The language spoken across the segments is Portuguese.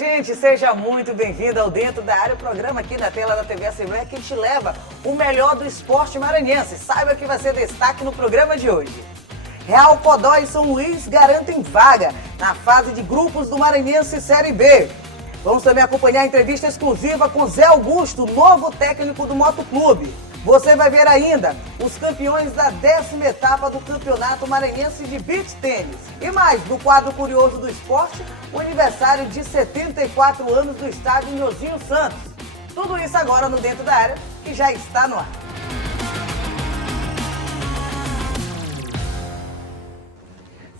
gente, seja muito bem-vindo ao Dentro da Área, o programa aqui na tela da TV Assembleia que te leva o melhor do esporte maranhense. Saiba que vai ser destaque no programa de hoje. Real Codó e São Luís garantem vaga na fase de grupos do Maranhense Série B. Vamos também acompanhar a entrevista exclusiva com Zé Augusto, novo técnico do Motoclube. Você vai ver ainda os campeões da 10ª etapa do Campeonato Maranhense de Beach Tênis. E mais, do quadro curioso do esporte, o aniversário de 74 anos do estádio Nhozinho Santos. Tudo isso agora no Dentro da Área, que já está no ar.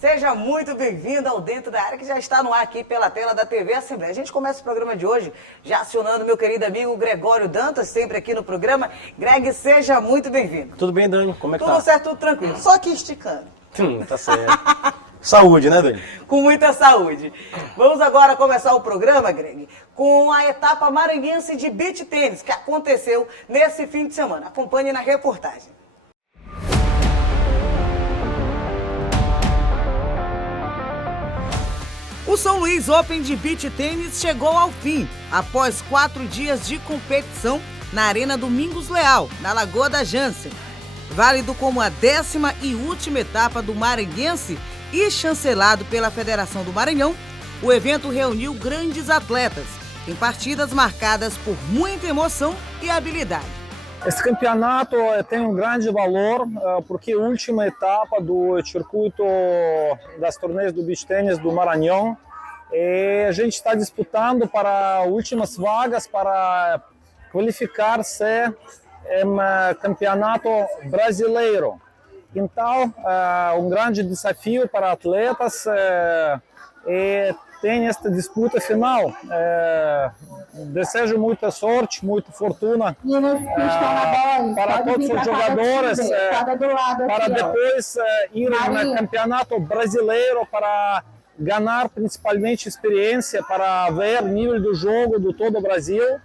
Seja muito bem-vindo ao Dentro da Área, que já está no ar aqui pela tela da TV Assembleia. A gente começa o programa de hoje já acionando meu querido amigo Gregório Dantas, sempre aqui no programa. Greg, seja muito bem-vindo. Tudo bem, Dani? Como é que tá? Tudo certo, tudo tranquilo. Só que esticando. Tá certo. Saúde, né, Dani? Com muita saúde. Vamos agora começar o programa, Greg, com a etapa maranhense de beach tênis, que aconteceu nesse fim de semana. Acompanhe na reportagem. O São Luís Open de Beach Tênis chegou ao fim, após 4 dias de competição na Arena Domingos Leal, na Lagoa da Jansen. Válido como a 10ª e última etapa do Maranhense e chancelado pela Federação do Maranhão, o evento reuniu grandes atletas, em partidas marcadas por muita emoção e habilidade. Esse campeonato tem um grande valor porque é a última etapa do circuito das torneios do beach tênis do Maranhão. E a gente está disputando para últimas vagas para qualificar-se em campeonato brasileiro. Então, um grande desafio para atletas tem esta disputa final. Desejo muita sorte, muita fortuna para todos os jogadores, para depois ir no campeonato brasileiro, para ganhar principalmente experiência, para ver o nível do jogo do todo o Brasil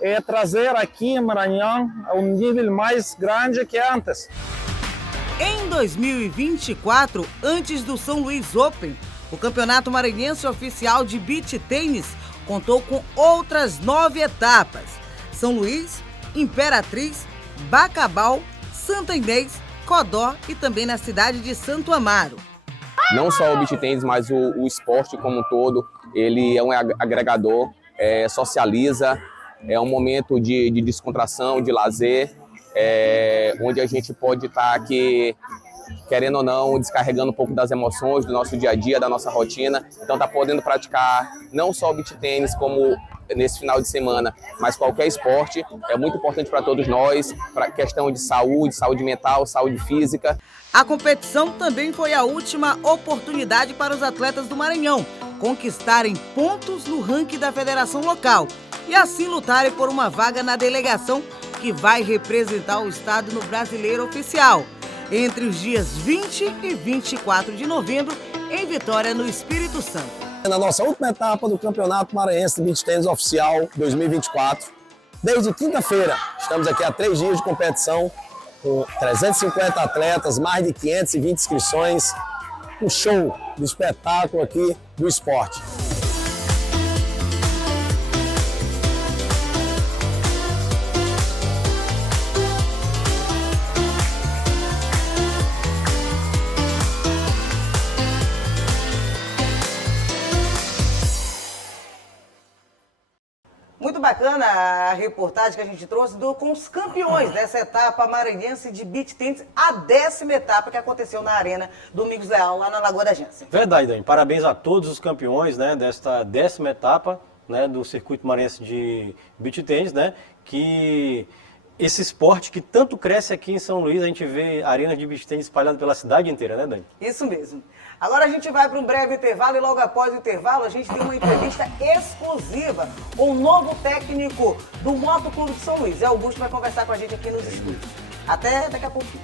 e trazer aqui em Maranhão um nível mais grande que antes. Em 2024, antes do São Luís Open, o Campeonato Maranhense Oficial de Beach Tênis contou com outras 9 etapas. São Luís, Imperatriz, Bacabal, Santa Inês, Codó e também na cidade de Santo Amaro. Não só o beach tênis, mas o esporte como um todo, ele é um agregador, socializa, é um momento de descontração, de lazer, onde a gente pode estar aqui, querendo ou não, descarregando um pouco das emoções do nosso dia a dia, da nossa rotina. Então tá podendo praticar não só o beach tênis como nesse final de semana, mas qualquer esporte. É muito importante para todos nós, para questão de saúde mental, saúde física. A competição também foi a última oportunidade para os atletas do Maranhão conquistarem pontos no ranking da federação local e assim lutarem por uma vaga na delegação que vai representar o estado no Brasileiro Oficial, entre os dias 20 e 24 de novembro, em Vitória, no Espírito Santo. Na nossa última etapa do Campeonato Maranhense de Beach Tênis Oficial 2024, desde quinta-feira, estamos aqui há 3 dias de competição, com 350 atletas, mais de 520 inscrições, um show do espetáculo aqui do esporte. Muito bacana a reportagem que a gente trouxe com os campeões dessa etapa maranhense de beach tênis, a 10ª etapa que aconteceu na Arena Domingos Leal, lá na Lagoa da Jansen. Verdade, Dani. Parabéns a todos os campeões, né, desta 10ª etapa, né, do circuito maranhense de beach tênis, né, que esse esporte que tanto cresce aqui em São Luís, a gente vê arenas de beach tênis espalhadas pela cidade inteira, né, Dani? Isso mesmo. Agora a gente vai para um breve intervalo e logo após o intervalo a gente tem uma entrevista exclusiva com o novo técnico do Motoclube de São Luís. Zé Augusto vai conversar com a gente aqui nos estúdios. Até daqui a pouquinho.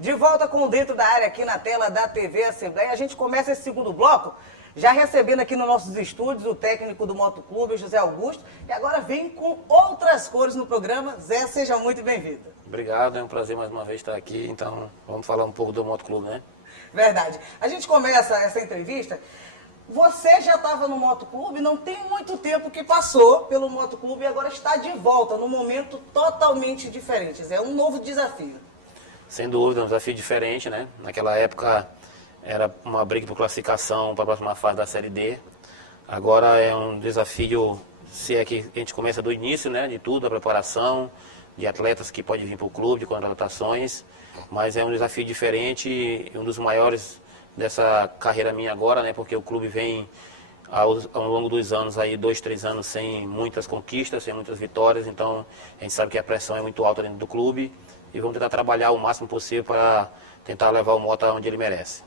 De volta com o Dentro da Área aqui na tela da TV Assembleia. A gente começa esse segundo bloco Já recebendo aqui nos nossos estúdios o técnico do Motoclube, o José Augusto, e agora vem com outras cores no programa. Zé, seja muito bem-vindo. Obrigado, é um prazer mais uma vez estar aqui, então vamos falar um pouco do Motoclube, né? Verdade. A gente começa essa entrevista. Você já estava no Motoclube, não tem muito tempo que passou pelo Motoclube e agora está de volta, num momento totalmente diferente. É um novo desafio. Sem dúvida, um desafio diferente, né? Naquela época era uma briga por classificação para a próxima fase da Série D. Agora é um desafio, se é que a gente começa do início, né? De tudo, a preparação, de atletas que podem vir para o clube, de contratações. Mas é um desafio diferente e um dos maiores dessa carreira minha agora, né? Porque o clube vem ao longo dos anos, aí 2, 3 anos sem muitas conquistas, sem muitas vitórias. Então a gente sabe que a pressão é muito alta dentro do clube e vamos tentar trabalhar o máximo possível para tentar levar o Mota onde ele merece.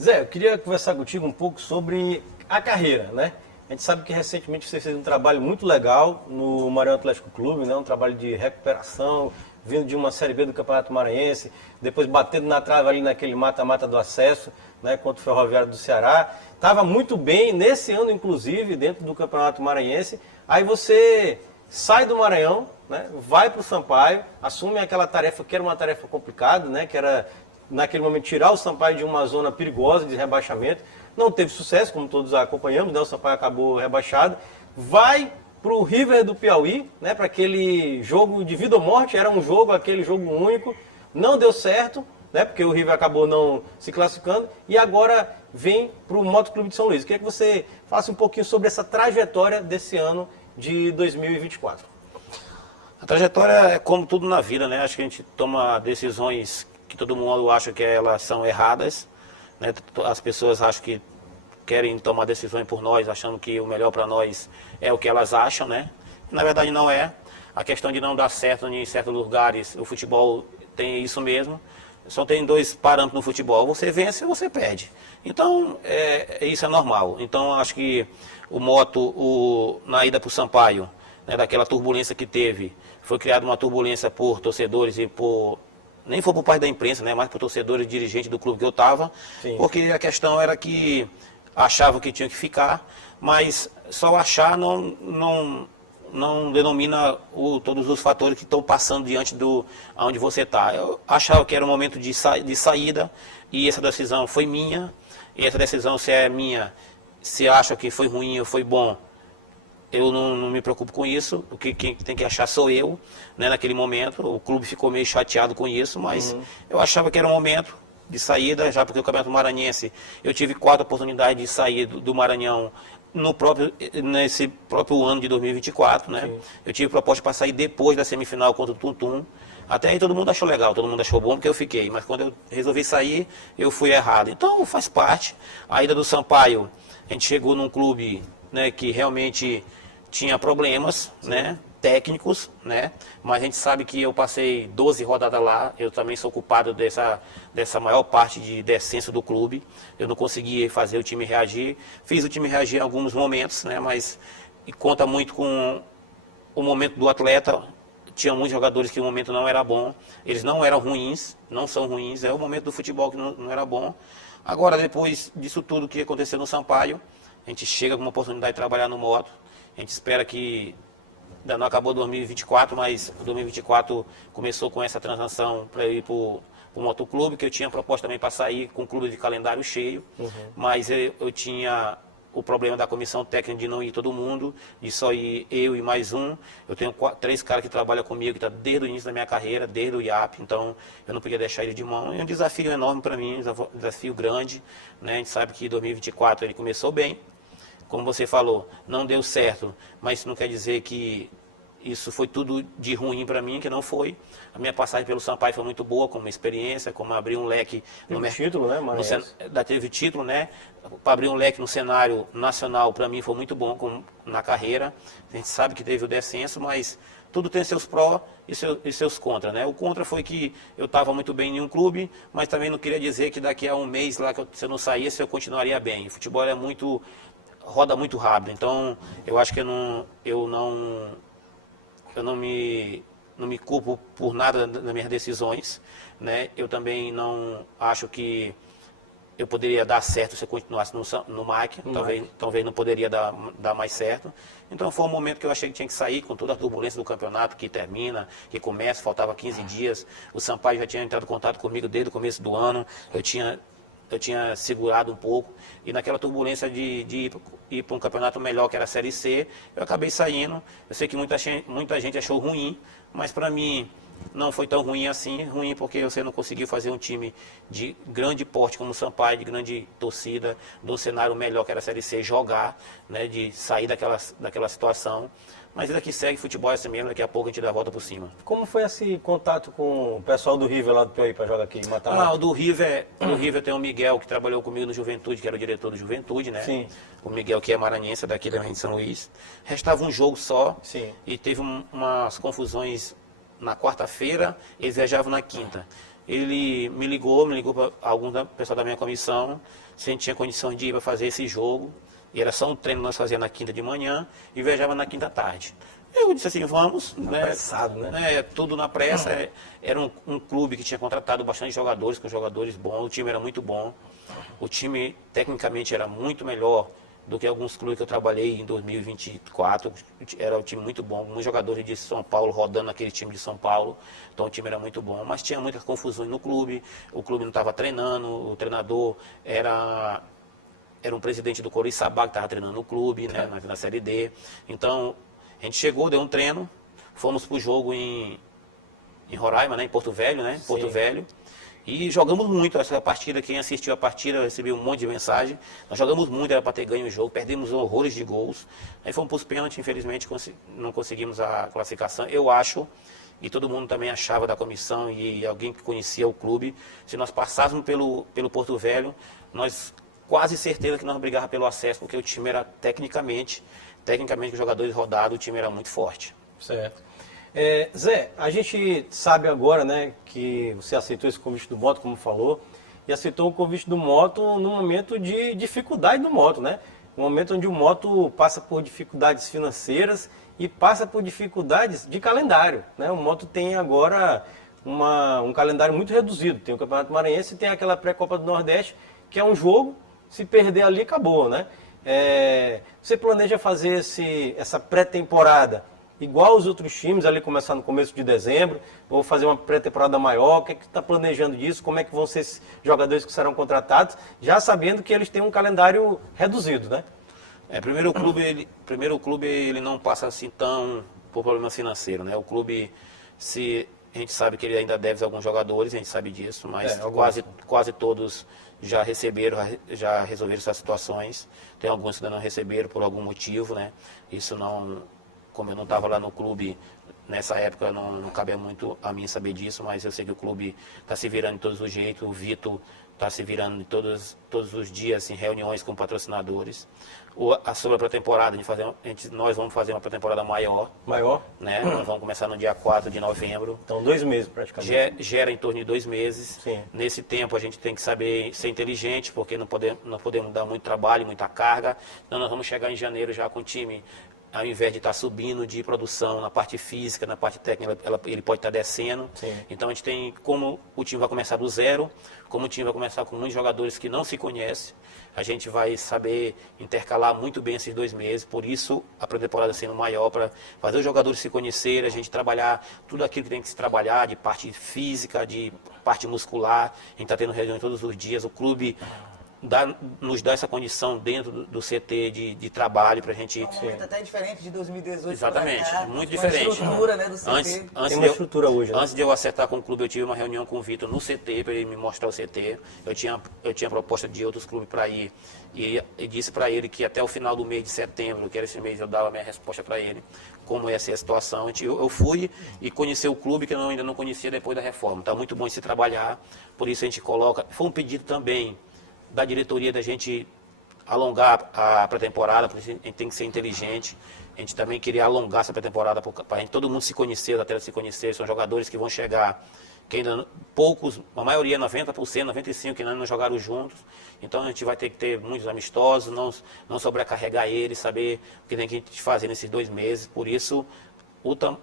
Zé, eu queria conversar contigo um pouco sobre a carreira, né? A gente sabe que recentemente você fez um trabalho muito legal no Maranhão Atlético Clube, né? Um trabalho de recuperação, vindo de uma Série B do Campeonato Maranhense, depois batendo na trave ali naquele mata-mata do acesso, né, contra o Ferroviário do Ceará. Estava muito bem nesse ano, inclusive, dentro do Campeonato Maranhense. Aí você sai do Maranhão, né, vai para o Sampaio, assume aquela tarefa que era uma tarefa complicada, né, que era, naquele momento, tirar o Sampaio de uma zona perigosa de rebaixamento. Não teve sucesso, como todos acompanhamos, né, o Sampaio acabou rebaixado. Vai para o River do Piauí, né, para aquele jogo de vida ou morte, era um jogo, aquele jogo único, não deu certo, né, porque o River acabou não se classificando, e agora vem para o Motoclube de São Luís. Queria que você falasse um pouquinho sobre essa trajetória desse ano de 2024. A trajetória é como tudo na vida, né? Acho que a gente toma decisões que todo mundo acha que elas são erradas, né? As pessoas acham que querem tomar decisões por nós, achando que o melhor para nós é o que elas acham, né? Na verdade não é. A questão de não dar certo em certos lugares, o futebol tem isso mesmo. Só tem 2 parâmetros no futebol, você vence ou você perde. Então, isso é normal. Então, acho que o Moto, na ida para o Sampaio, né, daquela turbulência que teve, foi criada uma turbulência por torcedores e por... Nem foi por parte da imprensa, né, mas por torcedores e dirigentes do clube que eu estava, porque a questão era que achavam que tinha que ficar, mas só achar não denomina todos os fatores que estão passando diante do onde você está. Eu achava que era um momento de saída e essa decisão foi minha. E essa decisão, se é minha, se acha que foi ruim ou foi bom, eu não me preocupo com isso. Quem tem que achar sou eu, né, naquele momento. O clube ficou meio chateado com isso, mas eu achava que era um momento de saída, já porque o Campeonato Maranhense, eu tive 4 oportunidades de sair do Maranhão nesse próprio ano de 2024, né? Sim. Eu tive proposta para sair depois da semifinal contra o Tuntum. Até aí todo mundo achou legal, todo mundo achou bom porque eu fiquei. Mas quando eu resolvi sair, eu fui errado. Então faz parte. A ida do Sampaio, a gente chegou num clube, né, que realmente tinha problemas, né, técnicos, né? Mas a gente sabe que eu passei 12 rodadas lá, eu também sou culpado dessa maior parte de decência do clube. Eu não consegui fazer o time reagir. Fiz o time reagir em alguns momentos, né? Mas conta muito com o momento do atleta. Tinha muitos jogadores que o momento não era bom. Eles não eram ruins, não são ruins. É o momento do futebol que não era bom. Agora, depois disso tudo que aconteceu no Sampaio, a gente chega com uma oportunidade de trabalhar no Moto. A gente espera que... Ainda não acabou 2024, mas 2024 começou com essa transação para ir para o Motoclube, que eu tinha proposta também para sair com o clube de calendário cheio, mas eu tinha o problema da comissão técnica de não ir todo mundo, de só ir eu e mais um. Eu tenho 3 caras que trabalham comigo, que estão desde o início da minha carreira, desde o IAP, então eu não podia deixar ele de mão. É um desafio enorme para mim, um desafio grande, né? A gente sabe que 2024 ele começou bem. Como você falou, não deu certo, mas isso não quer dizer que isso foi tudo de ruim para mim, que não foi. A minha passagem pelo Sampaio foi muito boa, como experiência, como abrir um leque... Teve título, né, Maranhense? Teve título, né? Para abrir um leque no cenário nacional, para mim foi muito bom na carreira. A gente sabe que teve o descenso, mas tudo tem seus pró e seus contra, né? O contra foi que eu estava muito bem em um clube, mas também não queria dizer que daqui a um mês lá, se eu não saísse, eu continuaria bem. O futebol é muito... roda muito rápido, então eu acho que eu não me culpo por nada das minhas decisões, né? Eu também não acho que eu poderia dar certo se eu continuasse no MAC, talvez não poderia dar mais certo. Então foi um momento que eu achei que tinha que sair com toda a turbulência do campeonato, que termina, que começa, faltava 15 dias. O Sampaio já tinha entrado em contato comigo desde o começo do ano, eu tinha segurado um pouco, e naquela turbulência de ir para um campeonato melhor, que era a Série C, eu acabei saindo. Eu sei que muita gente achou ruim, mas para mim não foi tão ruim assim, ruim porque você não conseguiu fazer um time de grande porte como o Sampaio, de grande torcida, de um cenário melhor que era a Série C, jogar, né, de sair daquela situação. Mas daqui segue, futebol é assim mesmo, daqui a pouco a gente dá a volta por cima. Como foi esse contato com o pessoal do River lá do Piauí para jogar aqui, mata-mata? O do River tem o Miguel, que trabalhou comigo no Juventude, que era o diretor do Juventude, né? Sim. O Miguel, que é maranhense, daqui também de São Luís. Restava um jogo só. Sim. E teve umas confusões na quarta-feira, eles viajavam na quinta. Ele me ligou para algum pessoal da minha comissão, se a gente tinha condição de ir para fazer esse jogo. E era só um treino que nós fazíamos na quinta de manhã e viajava na quinta à tarde. Eu disse assim, vamos, né? Apressado, né? Tudo na pressa. Era um clube que tinha contratado bastante jogadores, com jogadores bons, o time era muito bom. O time, tecnicamente, era muito melhor do que alguns clubes que eu trabalhei em 2024. Era um time muito bom, muitos jogadores de São Paulo rodando naquele time de São Paulo. Então o time era muito bom, mas tinha muitas confusões no clube. O clube não estava treinando, o treinador era um presidente do Coriçaba que estava treinando no clube, né, na Série D. Então, a gente chegou, deu um treino, fomos para o jogo em Roraima, né, em Porto Velho, né, Porto Velho, e jogamos muito essa partida. Quem assistiu a partida recebeu um monte de mensagem. Nós jogamos muito, era para ter ganho o jogo, perdemos horrores de gols. Aí fomos para os pênaltis, infelizmente não conseguimos a classificação. Eu acho, e todo mundo também achava da comissão e alguém que conhecia o clube, se nós passássemos pelo Porto Velho, nós quase certeza que nós brigávamos pelo acesso, porque o time era tecnicamente com os jogadores rodados, o time era muito forte. Certo. Zé, a gente sabe agora, né, que você aceitou esse convite do Moto, como falou, e aceitou o convite do Moto num momento de dificuldade do Moto, né? Um momento onde o Moto passa por dificuldades financeiras e passa por dificuldades de calendário, né? O Moto tem agora um calendário muito reduzido. Tem o Campeonato Maranhense e tem aquela pré-Copa do Nordeste, que é um jogo, se perder ali, acabou, né? Você planeja fazer essa pré-temporada igual os outros times, ali começar no começo de dezembro, ou fazer uma pré-temporada maior? O que é que está planejando disso? Como é que vão ser esses jogadores que serão contratados, já sabendo que eles têm um calendário reduzido, né? Primeiro o clube ele não passa assim tão por problema financeiro, né? O clube, a gente sabe que ele ainda deve alguns jogadores, a gente sabe disso, mas quase todos já resolveram essas situações. Tem alguns que ainda não receberam por algum motivo, né? Isso não, como eu não estava lá no clube nessa época, não cabe muito a mim saber disso, mas eu sei que o clube está se virando de todos os jeitos, o Vitor está se virando de todos os dias em reuniões com patrocinadores. Sobre a pré-temporada, nós vamos fazer uma pré-temporada maior. Maior? Né? Nós vamos começar no dia 4 de novembro. Então 2 meses praticamente. Gera em torno de 2 meses. Sim. Nesse tempo a gente tem que saber ser inteligente, porque não podemos dar muito trabalho, muita carga. Então nós vamos chegar em janeiro já com o time, ao invés de estar subindo de produção na parte física, na parte técnica, ele pode estar descendo. Sim. Então a gente tem, como o time vai começar do zero, como o time vai começar com muitos jogadores que não se conhecem, a gente vai saber intercalar muito bem esses 2 meses. Por isso a pré-temporada sendo maior, para fazer os jogadores se conhecerem, a gente trabalhar tudo aquilo que tem que se trabalhar, de parte física, de parte muscular. A gente está tendo reuniões todos os dias, o clube nos dá essa condição dentro do CT de trabalho para a gente... É um momento até diferente de 2018. Exatamente, cá, muito diferente. A estrutura, né, do CT. Tem uma estrutura hoje, né? Antes de eu acertar com o clube, eu tive uma reunião com o Vitor no CT para ele me mostrar o CT. Eu tinha proposta de outros clubes para ir e disse para ele que até o final do mês de setembro, que era esse mês, eu dava a minha resposta para ele, como ia ser a situação. Eu fui e conheci o clube que eu ainda não conhecia depois da reforma. Está muito bom de se trabalhar, por isso a gente coloca... Foi um pedido também da diretoria da gente alongar a pré-temporada, porque a gente tem que ser inteligente. A gente também queria alongar essa pré-temporada para todo mundo se conhecer, os atletas se conhecerem. São jogadores que vão chegar, que ainda poucos, a maioria, 90%, 95%, que ainda não jogaram juntos. Então a gente vai ter que ter muitos amistosos, não sobrecarregar eles, saber o que tem que a gente fazer nesses 2 meses. Por isso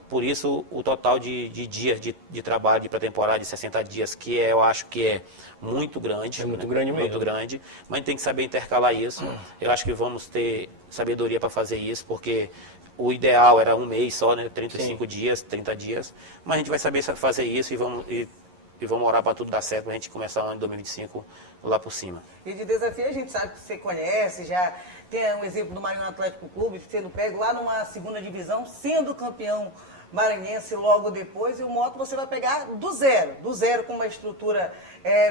Por isso, o total de dias de trabalho de pré-temporada de 60 dias, eu acho que é muito grande. É muito grande mesmo. Muito grande, mas a gente tem que saber intercalar isso. Eu acho que vamos ter sabedoria para fazer isso, porque o ideal era um mês só, né? 35 dias, 30 dias. Mas a gente vai saber fazer isso e vamos orar para tudo dar certo, para a gente começar o ano de 2025 lá por cima. E de desafio a gente sabe que você conhece, já tem um exemplo do Maranhão Atlético Clube, sendo pego lá numa segunda divisão, sendo campeão maranhense logo depois, e o Moto você vai pegar do zero com uma estrutura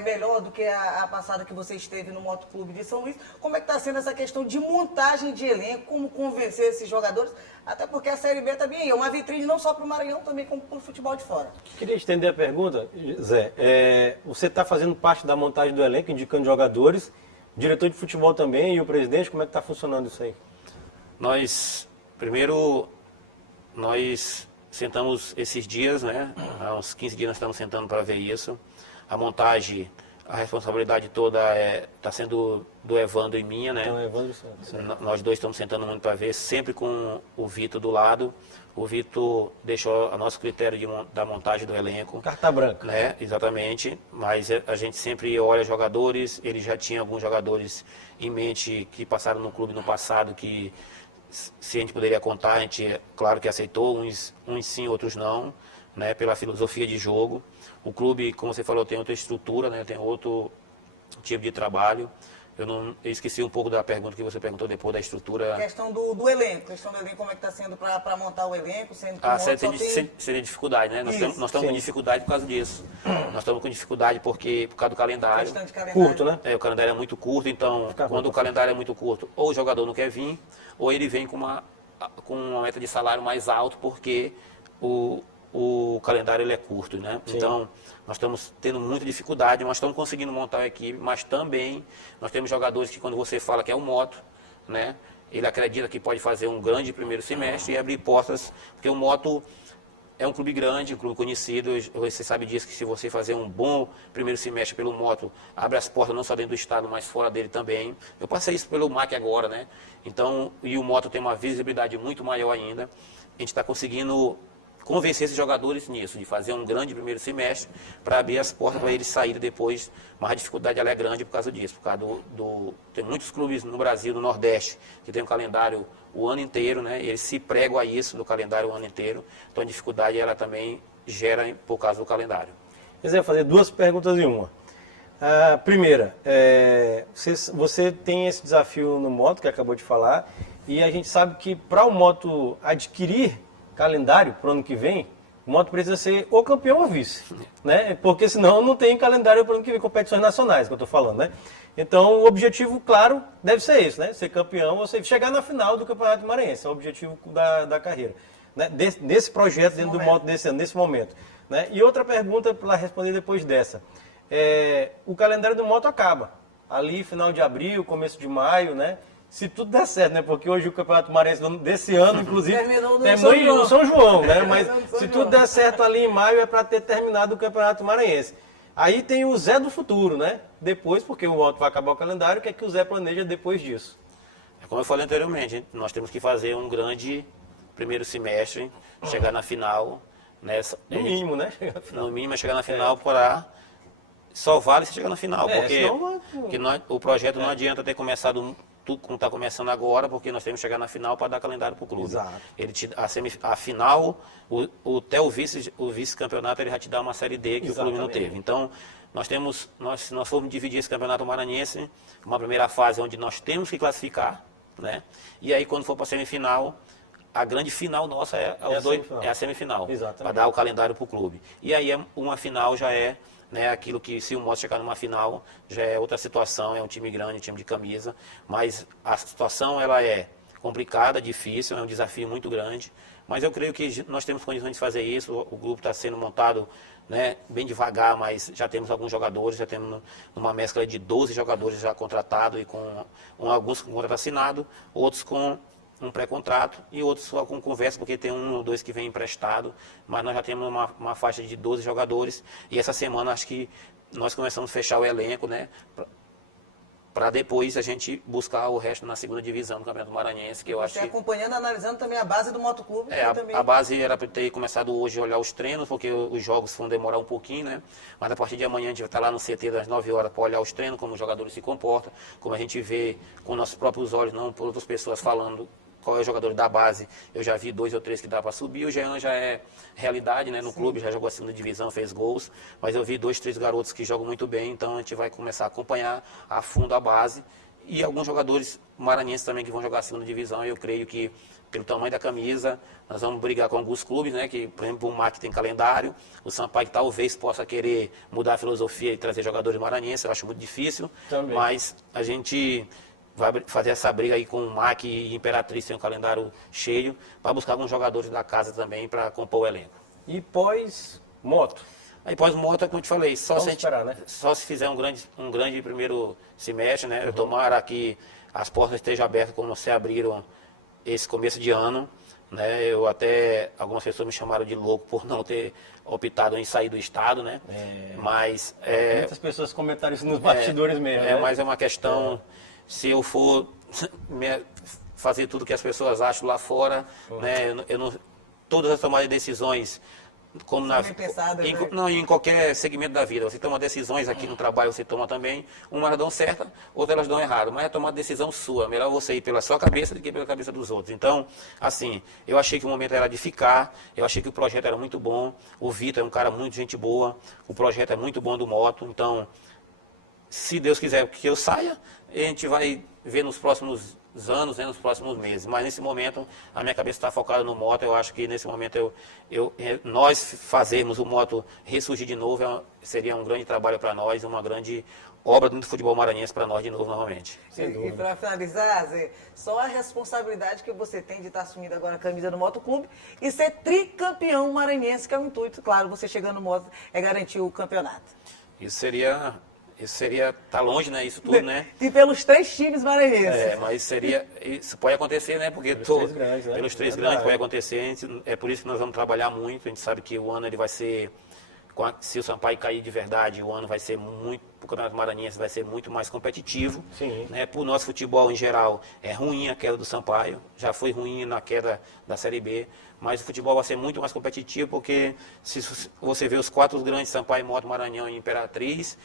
melhor do que a passada que você esteve no Moto Clube de São Luís. Como é que está sendo essa questão de montagem de elenco, como convencer esses jogadores, até porque a Série B também é uma vitrine não só para o Maranhão, também como para o futebol de fora. Queria estender a pergunta, Zé. Você está fazendo parte da montagem do elenco, indicando jogadores, diretor de futebol também e o presidente, como é que está funcionando isso aí? Primeiro, nós sentamos esses dias, né? Há uns 15 dias nós estamos sentando para ver isso. A montagem, a responsabilidade toda está sendo do Evandro e minha, né? Então, Evandro Santos. Nós dois estamos sentando muito para ver, sempre com o Vitor do lado. O Vitor deixou a nosso critério da montagem do elenco. Carta branca. Né? Exatamente, mas a gente sempre olha jogadores, ele já tinha alguns jogadores em mente que passaram no clube no passado, que se a gente poderia contar, a gente, claro que aceitou, uns sim, outros não, né? Pela filosofia de jogo. O clube, como você falou, tem outra estrutura, né? Tem outro tipo de trabalho. Eu esqueci um pouco da pergunta que você perguntou depois da estrutura. Questão do elenco, como é que está sendo para montar o elenco, sendo que seria dificuldade, né? Nós estamos com dificuldade por causa disso. Nós estamos com dificuldade por causa do calendário. Curto, né? O calendário é muito curto, então quando o calendário é muito curto, ou o jogador não quer vir, ou ele vem com uma meta de salário mais alto, porque o calendário ele é curto, né? Sim. Então, nós estamos tendo muita dificuldade, nós estamos conseguindo montar a equipe, mas também nós temos jogadores que quando você fala que é um Moto, né? Ele acredita que pode fazer um grande primeiro semestre e abrir portas, porque o Moto é um clube grande, um clube conhecido, você sabe disso, que se você fazer um bom primeiro semestre pelo Moto, abre as portas não só dentro do estado, mas fora dele também. Eu passei isso pelo MAC agora, né? Então, e o Moto tem uma visibilidade muito maior ainda. A gente está conseguindo convencer esses jogadores nisso, de fazer um grande primeiro semestre para abrir as portas para eles saírem depois, mas a dificuldade ela é grande por causa disso, por causa tem muitos clubes no Brasil, no Nordeste, que tem um calendário o ano inteiro, né? Eles se pregam a isso do calendário o ano inteiro, então a dificuldade ela também gera por causa do calendário. Eu ia fazer duas perguntas em uma. A primeira, você tem esse desafio no Moto, que acabou de falar, e a gente sabe que para o Moto adquirir calendário para o ano que vem, o Moto precisa ser ou campeão ou vice, né? Porque senão não tem calendário para o ano que vem, competições nacionais, que eu estou falando, né? Então, o objetivo, claro, deve ser esse, né? Ser campeão ou chegar na final do Campeonato Maranhense, é o objetivo da carreira, né? Desse projeto dentro do Moto nesse momento, né? E outra pergunta para responder depois dessa. O calendário do Moto acaba ali final de abril, começo de maio, né? Se tudo der certo, né? Porque hoje o Campeonato Maranhense desse ano, inclusive, terminou no São João, né? Mas se tudo der certo ali em maio é para ter terminado o Campeonato Maranhense. Aí tem o Zé do futuro, né? Depois, porque o Moto vai acabar o calendário, o que é que o Zé planeja depois disso? Como eu falei anteriormente, nós temos que fazer um grande primeiro semestre, chegar na final. Nessa, no mínimo, né? No mínimo é chegar na final para só vale se chegar na final, porque o projeto não adianta ter começado tudo como está começando agora, porque nós temos que chegar na final para dar calendário para o clube. Exato. A final, até o vice-campeonato, ele vai te dar uma Série D que Exatamente. O clube não teve. Então, se nós formos dividir esse campeonato maranhense, uma primeira fase onde nós temos que classificar, né? E aí, quando for para a semifinal, a grande final nossa é a semifinal, para dar o calendário para o clube. E aí, uma final já é, né, aquilo que, se o Moto chegar numa final, já é outra situação, é um time grande, um time de camisa, mas a situação ela é complicada, difícil, é um desafio muito grande, mas eu creio que nós temos condições de fazer isso, o grupo está sendo montado, né, bem devagar, mas já temos alguns jogadores, já temos uma mescla de 12 jogadores já contratados e com alguns com contrato assinado, outros com um pré-contrato e outros só com conversa, porque tem um ou dois que vem emprestado, mas nós já temos uma faixa de 12 jogadores e essa semana acho que nós começamos a fechar o elenco, né? para depois a gente buscar o resto na segunda divisão do Campeonato Maranhense, que eu acho Você que... acompanhando, analisando também a base do motoclube. A base era para ter começado hoje a olhar os treinos, porque os jogos vão demorar um pouquinho, né? Mas a partir de amanhã a gente vai estar lá no CT das 9 horas para olhar os treinos, como os jogadores se comportam, como a gente vê com nossos próprios olhos, não por outras pessoas falando qual é o jogador da base. Eu já vi 2 ou 3 que dá para subir. O Jean já é realidade, né? No clube, já jogou a segunda divisão, fez gols. Mas eu vi 2, 3 garotos que jogam muito bem, então a gente vai começar a acompanhar a fundo a base. E alguns jogadores maranhenses também que vão jogar a segunda divisão. Eu creio que, pelo tamanho da camisa, nós vamos brigar com alguns clubes, né? Que, por exemplo, o MAC tem calendário. O Sampaio talvez possa querer mudar a filosofia e trazer jogadores maranhenses. Eu acho muito difícil. Também. Mas a gente vai fazer essa briga aí com o MAC e Imperatriz, tem um calendário cheio, para buscar alguns jogadores da casa também para compor o elenco. E pós-moto? Aí pós-moto, como eu te falei, só se fizer um grande primeiro semestre, né? Tomara que as portas estejam abertas como se abriram esse começo de ano, né? Algumas pessoas me chamaram de louco por não ter optado em sair do estado, né? Mas muitas pessoas comentaram isso nos bastidores mesmo. Né? Mas é uma questão, se eu for fazer tudo que as pessoas acham lá fora, né? Eu não, todas as tomadas de decisões, como em qualquer segmento da vida, você toma decisões aqui no trabalho, você toma também, umas dão certa, outras elas dão errado, mas é tomar decisão sua, melhor você ir pela sua cabeça do que pela cabeça dos outros. Então, assim, eu achei que o momento era de ficar, eu achei que o projeto era muito bom, o Vitor é um cara muito gente boa, o projeto é muito bom do moto, então, se Deus quiser que eu saia, a gente vai ver nos próximos anos, né, nos próximos meses, mas nesse momento a minha cabeça está focada no moto. Eu acho que nesse momento nós fazermos o moto ressurgir de novo seria um grande trabalho para nós, uma grande obra do futebol maranhense para nós de novo novamente. E para finalizar, Zé, só a responsabilidade que você tem de estar assumindo agora a camisa do Motoclube e ser tricampeão maranhense, que é o intuito, claro, você chegando no moto é garantir o campeonato. Isso seria tá longe, né? Isso tudo, né? E pelos 3 times maranhenses. Mas isso pode acontecer, né? Porque pelos três grandes pode acontecer. É por isso que nós vamos trabalhar muito. A gente sabe que o ano ele vai ser, se o Sampaio cair de verdade, o ano vai ser muito, o Campeonato Maranhense vai ser muito mais competitivo. Sim. Né? Para o nosso futebol em geral, é ruim a queda do Sampaio. Já foi ruim na queda da Série B. Mas o futebol vai ser muito mais competitivo, porque se você vê os 4 grandes, Sampaio, Moto, Maranhão e Imperatriz,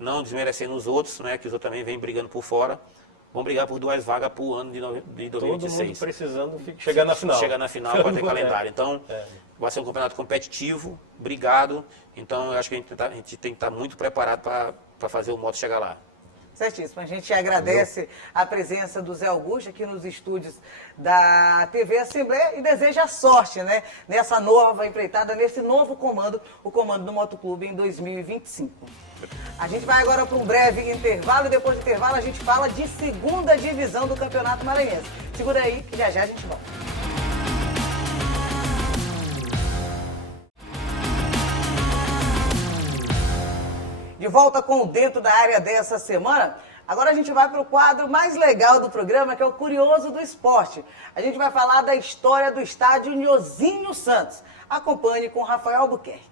não desmerecendo os outros, né, que os outros também vêm brigando por fora, vão brigar por 2 vagas para o ano de 2026. Todo mundo precisando chegar na final. Chegar na final para ter calendário. Então, vai ser um campeonato competitivo, brigado. Então, eu acho que a gente tem que estar muito preparado para fazer o moto chegar lá. Certíssimo. A gente agradece a presença do Zé Augusto aqui nos estúdios da TV Assembleia e deseja sorte, né, nessa nova empreitada, nesse novo comando, o comando do Motoclube em 2025. A gente vai agora para um breve intervalo e depois do intervalo a gente fala de segunda divisão do Campeonato Maranhense. Segura aí que já já a gente volta. De volta com o Dentro da Área dessa semana. Agora a gente vai para o quadro mais legal do programa, que é o Curioso do Esporte. A gente vai falar da história do estádio Nhozinho Santos. Acompanhe com Rafael Albuquerque.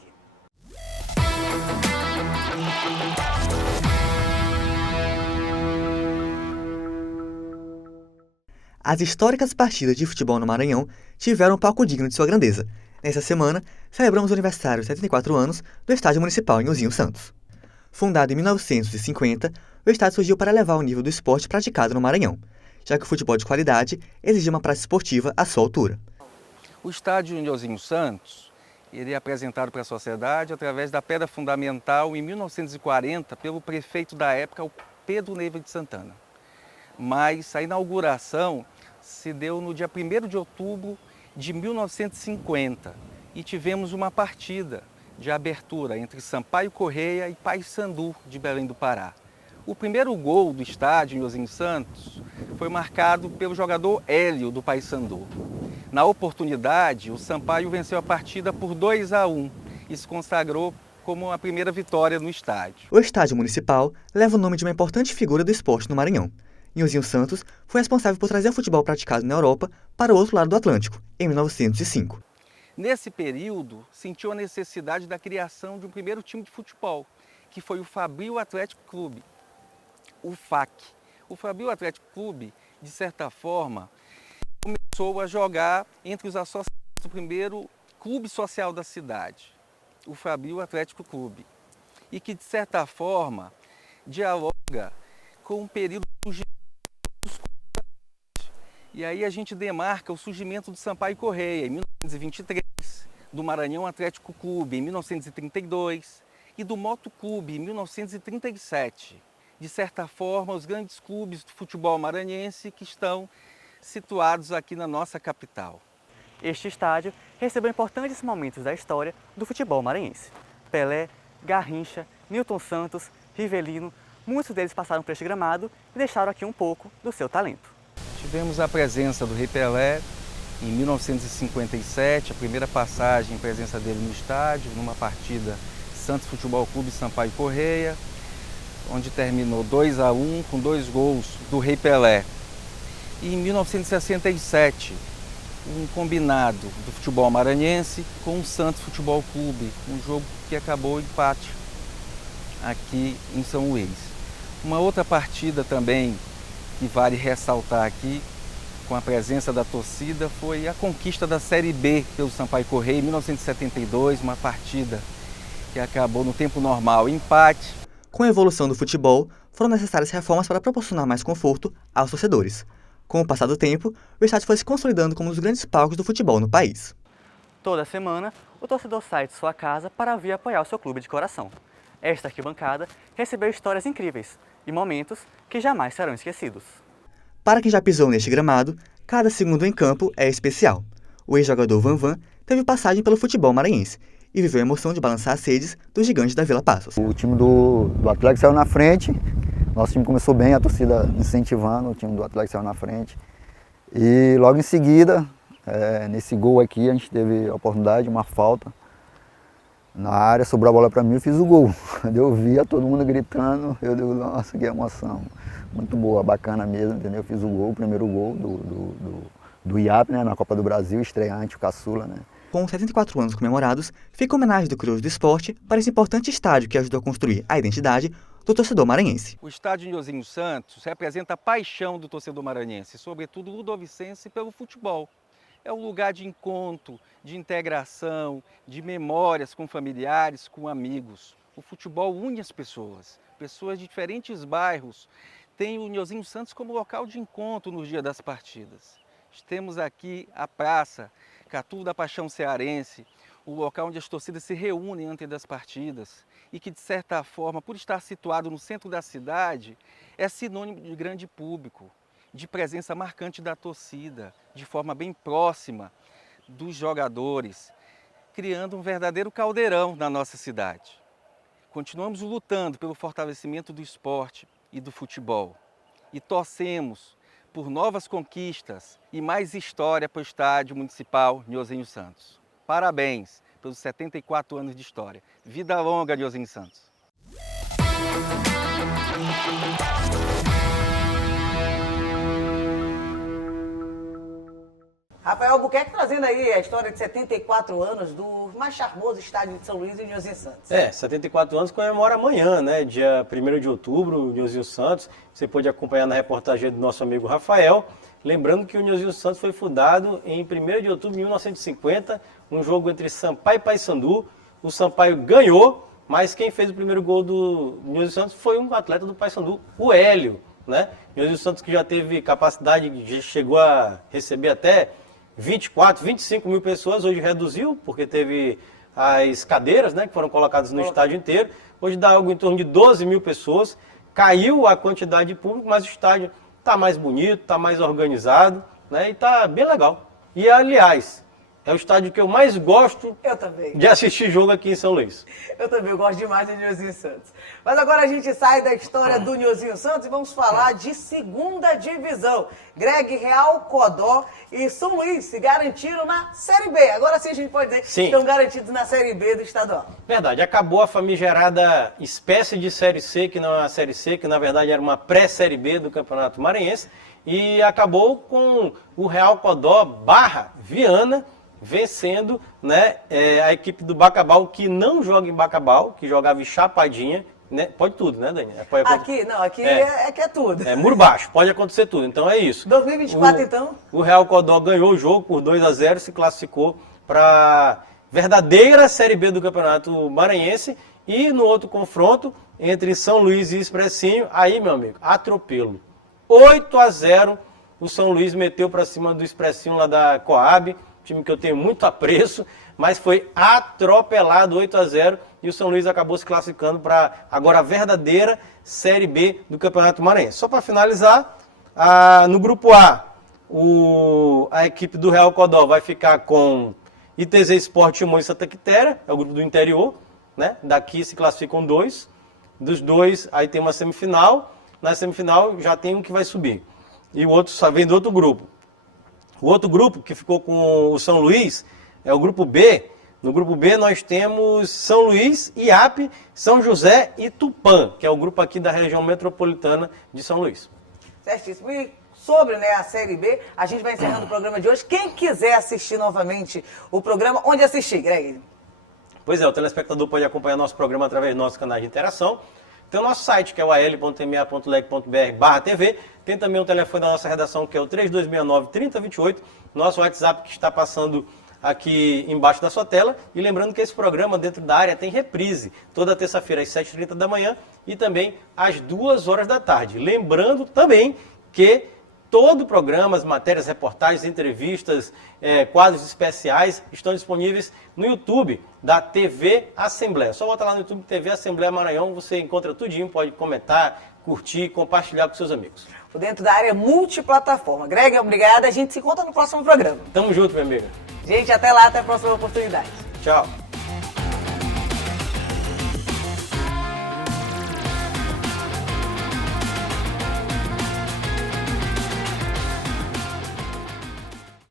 As históricas partidas de futebol no Maranhão tiveram um palco digno de sua grandeza. Nessa semana, celebramos o aniversário de 74 anos do Estádio Municipal em Nhozinho Santos. Fundado em 1950, o estádio surgiu para elevar o nível do esporte praticado no Maranhão, já que o futebol de qualidade exigia uma praça esportiva à sua altura. O estádio Nhozinho Santos ele é apresentado para a sociedade através da pedra fundamental em 1940 pelo prefeito da época, o Pedro Neiva de Santana. Mas a inauguração se deu no dia 1º de outubro de 1950 e tivemos uma partida de abertura entre Sampaio Correia e Paysandu de Belém do Pará. O primeiro gol do estádio Nhozinho Santos foi marcado pelo jogador Hélio do Paysandu. Na oportunidade, o Sampaio venceu a partida por 2-1 e se consagrou como a primeira vitória no estádio. O estádio municipal leva o nome de uma importante figura do esporte no Maranhão. Nhozinho Santos foi responsável por trazer o futebol praticado na Europa para o outro lado do Atlântico, em 1905. Nesse período, sentiu a necessidade da criação de um primeiro time de futebol, que foi o Fabril Atlético Clube, o FAC, O Fabril Atlético Clube, de certa forma, começou a jogar entre os associados do primeiro clube social da cidade, o Fabril Atlético Clube, e que, de certa forma, dialoga com o período do surgimento dos clubes. E aí a gente demarca o surgimento do Sampaio Correia, em 1923, do Maranhão Atlético Clube, em 1932, e do Moto Clube, em 1937. De certa forma, os grandes clubes do futebol maranhense que estão situados aqui na nossa capital. Este estádio recebeu importantes momentos da história do futebol maranhense. Pelé, Garrincha, Nilton Santos, Rivelino, muitos deles passaram por este gramado e deixaram aqui um pouco do seu talento. Tivemos a presença do Rei Pelé em 1957, a primeira passagem em presença dele no estádio, numa partida Santos Futebol Clube Sampaio Correia, onde terminou 2-1 com 2 gols do Rei Pelé. E em 1967, um combinado do futebol maranhense com o Santos Futebol Clube, um jogo que acabou empate aqui em São Luís. Uma outra partida também que vale ressaltar aqui, com a presença da torcida, foi a conquista da Série B pelo Sampaio Correia em 1972, uma partida que acabou no tempo normal, empate. Com a evolução do futebol, foram necessárias reformas para proporcionar mais conforto aos torcedores. Com o passar do tempo, o estádio foi se consolidando como um dos grandes palcos do futebol no país. Toda semana, o torcedor sai de sua casa para vir apoiar o seu clube de coração. Esta arquibancada recebeu histórias incríveis e momentos que jamais serão esquecidos. Para quem já pisou neste gramado, cada segundo em campo é especial. O ex-jogador Vanvan teve passagem pelo futebol maranhense e viveu a emoção de balançar as redes do gigante da Vila Passos. O time do Atlético saiu na frente, nosso time começou bem, a torcida incentivando, o time do Atlético saiu na frente. E logo em seguida, nesse gol aqui, a gente teve a oportunidade, uma falta na área, sobrou a bola para mim e fiz o gol. Eu via todo mundo gritando, eu digo, nossa, que emoção. Muito boa, bacana mesmo, entendeu? Eu fiz o gol, o primeiro gol do IAP, né, na Copa do Brasil, estreante, o Caçula, né? Com 74 anos comemorados, fica a homenagem do Cruz do Esporte para esse importante estádio que ajudou a construir a identidade do torcedor maranhense. O estádio Nhozinho Santos representa a paixão do torcedor maranhense, sobretudo ludovicense, pelo futebol. É um lugar de encontro, de integração, de memórias com familiares, com amigos. O futebol une as pessoas de diferentes bairros têm o Nhozinho Santos como local de encontro nos dias das partidas. Temos aqui a praça Catu da Paixão Cearense, o local onde as torcidas se reúnem antes das partidas e que, de certa forma, por estar situado no centro da cidade, é sinônimo de grande público, de presença marcante da torcida, de forma bem próxima dos jogadores, criando um verdadeiro caldeirão na nossa cidade. Continuamos lutando pelo fortalecimento do esporte e do futebol e torcemos por novas conquistas e mais história para o Estádio Municipal Nhozinho Santos. Parabéns pelos 74 anos de história. Vida longa, Nhozinho Santos. Rafael Albuquerque trazendo aí a história de 74 anos do mais charmoso estádio de São Luís e Nhozinho Santos. 74 anos comemora amanhã, né? Dia 1º de outubro, o Nhozinho Santos. Você pode acompanhar na reportagem do nosso amigo Rafael. Lembrando que o Nhozinho Santos foi fundado em 1º de outubro de 1950, um jogo entre Sampaio e Paysandu. O Sampaio ganhou, mas quem fez o primeiro gol do Nhozinho Santos foi um atleta do Paysandu, o Hélio, né? Nhozinho Santos que já teve capacidade, já chegou a receber até 24, 25 mil pessoas, hoje reduziu, porque teve as cadeiras, né, que foram colocadas no estádio inteiro. Hoje dá algo em torno de 12 mil pessoas, caiu a quantidade de público, mas o estádio está mais bonito, está mais organizado, né, e está bem legal. E, aliás, é o estádio que eu mais gosto de assistir jogo aqui em São Luís. Eu também, eu gosto demais de Nhozinho Santos. Mas agora a gente sai da história do Nhozinho Santos e vamos falar de segunda divisão. Greg, Real, Codó e São Luís se garantiram na Série B. Agora sim a gente pode dizer que estão garantidos na Série B do estadual. Verdade, acabou a famigerada espécie de Série C, que não é uma Série C, que na verdade era uma pré-Série B do Campeonato Maranhense, e acabou com o Real Codó / Viana, vencendo, né, a equipe do Bacabal, que não joga em Bacabal, que jogava em Chapadinha, né? Pode tudo, né, Dani? Aqui é tudo. É muro baixo, pode acontecer tudo. Então é isso. 2024, então? O Real Codó ganhou o jogo por 2-0, se classificou para verdadeira Série B do Campeonato Maranhense. E no outro confronto, entre São Luís e Expressinho, aí, meu amigo, atropelo. 8-0, o São Luís meteu para cima do Expressinho lá da Coab, time que eu tenho muito apreço, mas foi atropelado 8-0 e o São Luís acabou se classificando para agora a verdadeira Série B do Campeonato Maranhense. Só para finalizar, no grupo A, a equipe do Real Codó vai ficar com ITZ Sport, Timon e Santa Quitéria, é o grupo do interior, né? Daqui se classificam 2, dos 2 aí tem uma semifinal, na semifinal já tem um que vai subir, e o outro só vem do outro grupo. O outro grupo que ficou com o São Luís é o grupo B. No grupo B nós temos São Luís, IAP, São José e Tupã, que é o grupo aqui da região metropolitana de São Luís. Certíssimo. E sobre, né, a Série B, a gente vai encerrando o programa de hoje. Quem quiser assistir novamente o programa, onde assistir, Greg? Pois é, o telespectador pode acompanhar nosso programa através do nosso canal de interação. Tem o nosso site, que é o al.ma.leg.br/TV. Tem também o telefone da nossa redação, que é o 3269-3028. Nosso WhatsApp, que está passando aqui embaixo da sua tela. E lembrando que esse programa, dentro da área, tem reprise. Toda terça-feira, às 7h30 da manhã e também às 2h da tarde. Lembrando também que todo o programa, as matérias, reportagens, entrevistas, quadros especiais estão disponíveis no YouTube da TV Assembleia. Só botar lá no YouTube TV Assembleia Maranhão, você encontra tudinho, pode comentar, curtir, compartilhar com seus amigos. O Dentro da Área multiplataforma. Greg, obrigada. A gente se encontra no próximo programa. Tamo junto, meu amigo. Gente, até lá, até a próxima oportunidade. Tchau.